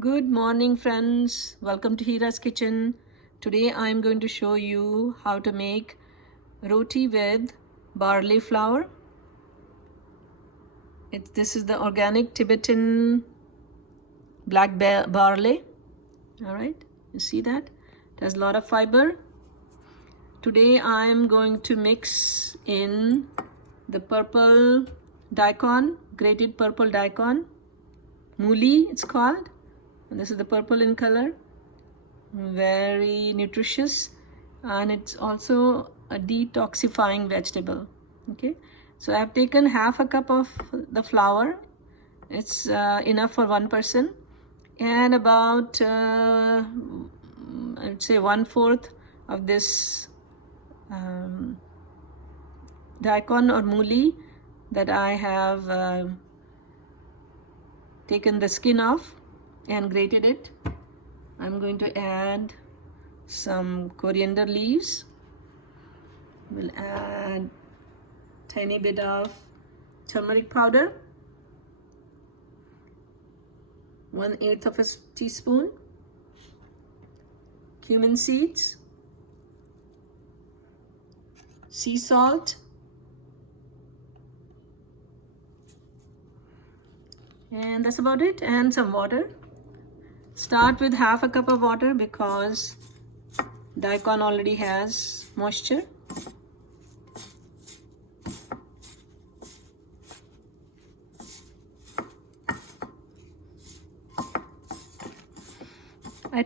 Good morning, friends. Welcome to Hira's Kitchen. Today I'm going to show you how to make roti with barley flour. This is the organic Tibetan black barley. All right, you see that? It has a lot of fiber. Today I'm going to mix in the purple daikon, grated purple daikon. Muli, it's called. And this is the purple in color. Very nutritious, and it's also a detoxifying vegetable. Okay, so I've taken half a cup of the flour. It's enough for one person, and about I'd say 1/4 of this daikon or muli that I have taken the skin off and grated it. I'm going to add some coriander leaves. We'll add tiny bit of turmeric powder, 1/8 of a teaspoon, cumin seeds, sea salt, and that's about it, and some water. Start with half a cup of water because daikon already has moisture. I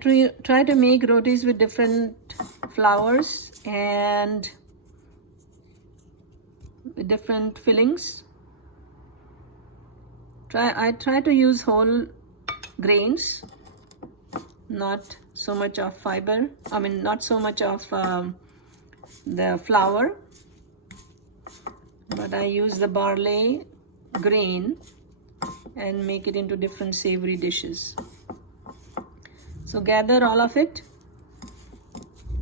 try to make rotis with different flours and with different fillings. I try to use whole grains, not so much of fiber. Not so much of the flour, but I use the barley grain and make it into different savory dishes. So gather all of it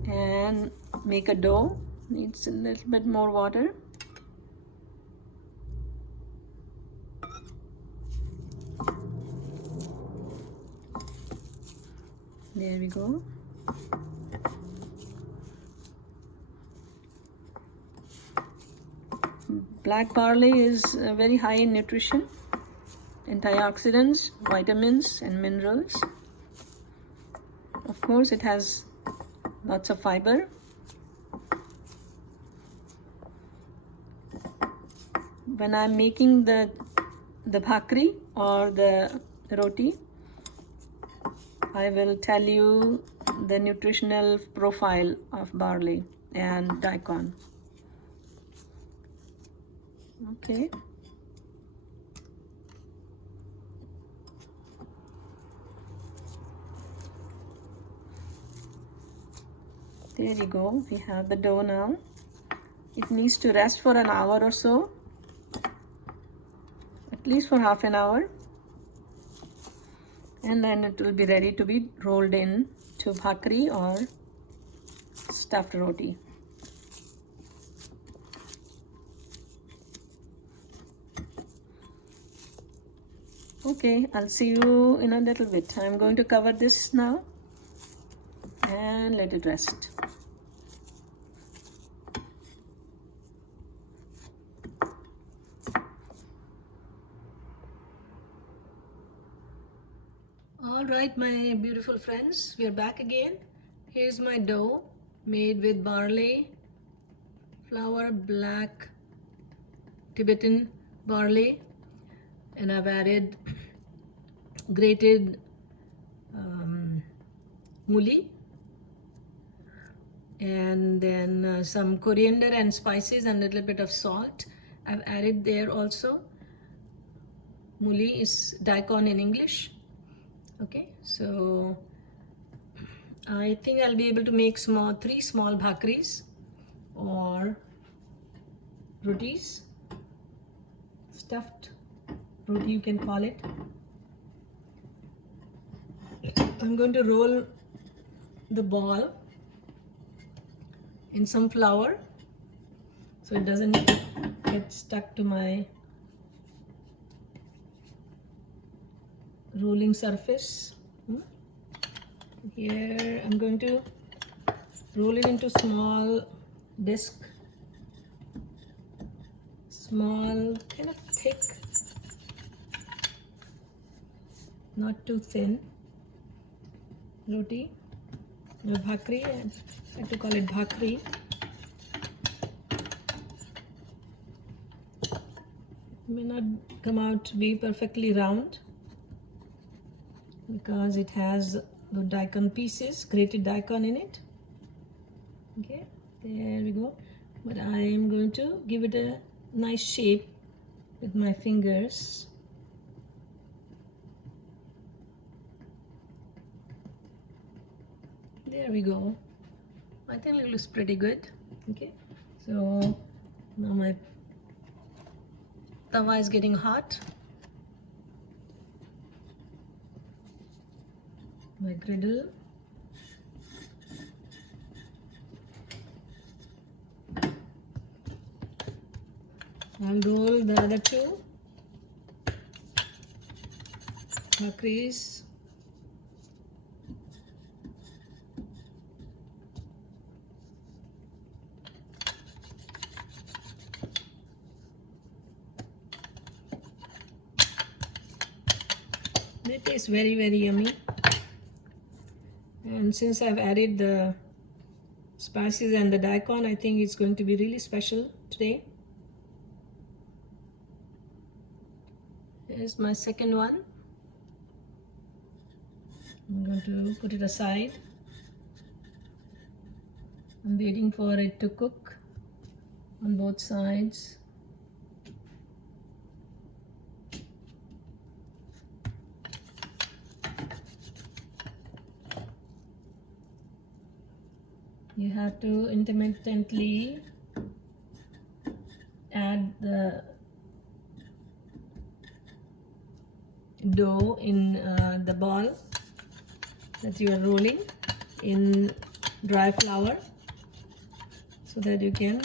and make a dough. Needs a little bit more water. There we go. Black barley is very high in nutrition, antioxidants, vitamins, and minerals. Of course, it has lots of fiber. When I'm making the bhakri or the roti, I will tell you the nutritional profile of barley and daikon. Okay. There you go. We have the dough now. It needs to rest for an hour or so, at least for half an hour. And then it will be ready to be rolled in to bhakri or stuffed roti. Okay, I'll see you in a little bit. I'm going to cover this now and let it rest. All right, my beautiful friends, we are back again. Here's my dough made with barley flour, black Tibetan barley, and I've added grated muli, and then some coriander and spices and a little bit of salt I've added there also. Muli is daikon in English. Okay, so I think I'll be able to make 3 small bhakris or rotis, stuffed roti you can call it. I'm going to roll the ball in some flour so it doesn't get stuck to my rolling surface. Here I'm going to roll it into small disc, small, kind of thick, not too thin roti or bhakri. I like to call it bhakri. May not come out to be perfectly round because it has the daikon pieces, grated daikon in it. Okay, there we go. But I am going to give it a nice shape with my fingers. There we go. I think it looks pretty good. Okay, so now my tawa is getting hot. My griddle. I'll roll the other two bhakris. They taste very, very yummy. And since I've added the spices and the daikon, I think it's going to be really special today. Here's my second one. I'm going to put it aside. I'm waiting for it to cook on both sides. You have to intermittently add the dough in the ball that you are rolling in dry flour so that you can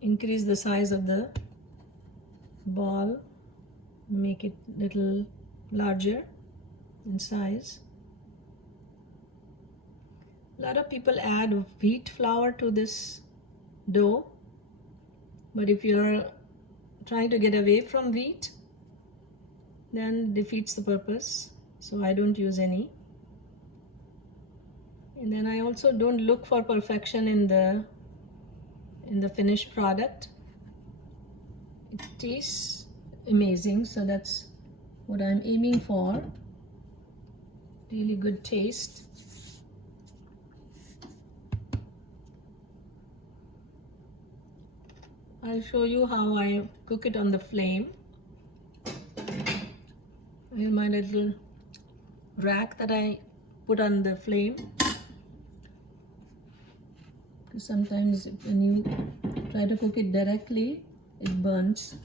increase the size of the ball, make it little larger in size. A lot of people add wheat flour to this dough, but if you're trying to get away from wheat, then it defeats the purpose. So I don't use any. And then I also don't look for perfection in the finished product. It tastes amazing, so that's what I'm aiming for. Really good taste. I'll show you how I cook it on the flame. I have my little rack that I put on the flame. Because sometimes when you try to cook it directly, it burns.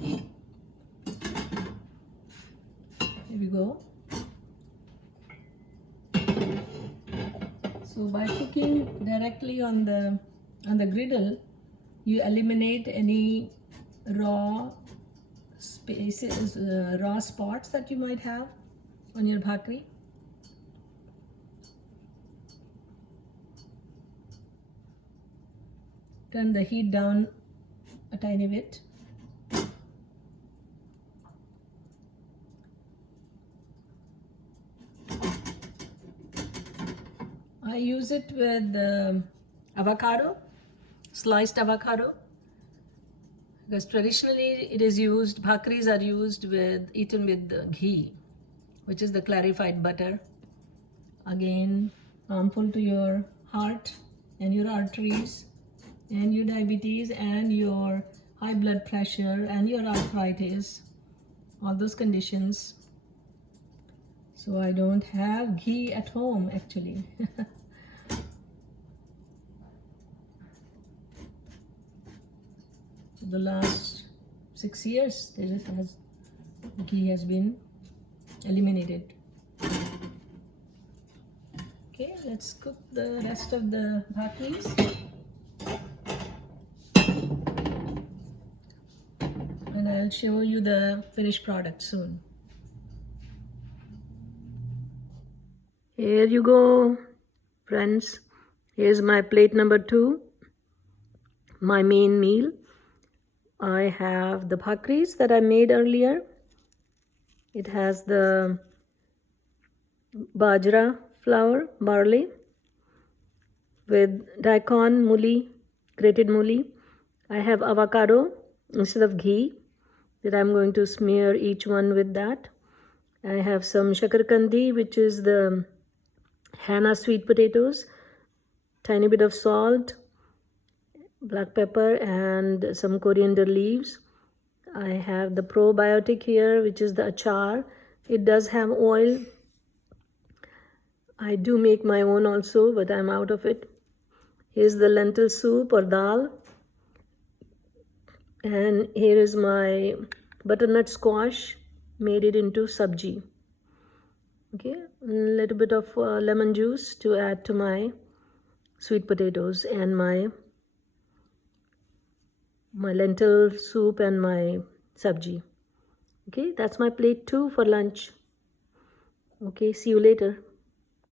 Here we go. So by cooking directly on the griddle, you eliminate any raw spaces, raw spots that you might have on your bhakri. Turn the heat down a tiny bit. I use it with avocado, sliced avocado, because traditionally it is used, bhakris are used with, eaten with ghee, which is the clarified butter. Again, harmful to your heart and your arteries and your diabetes and your high blood pressure and your arthritis, all those conditions. So I don't have ghee at home actually. The last 6 years, ghee has been eliminated. Okay, let's cook the rest of the bhakris. And I'll show you the finished product soon. Here you go, friends. Here's my plate number 2, my main meal. I have the bhakris that I made earlier. It has the bajra flour, barley, with daikon, muli, grated muli. I have avocado instead of ghee that I'm going to smear each one with that. I have some shakarkandi, which is the henna sweet potatoes, tiny bit of salt, black pepper, and some coriander leaves. I have the probiotic here, which is the achar. It does have oil. I do make my own also, but I'm out of it. Here's the lentil soup or dal. And here is my butternut squash, made it into sabji. Okay, a little bit of lemon juice to add to my sweet potatoes and my lentil soup and my sabji. Okay, that's my plate 2 for lunch. Okay, see you later.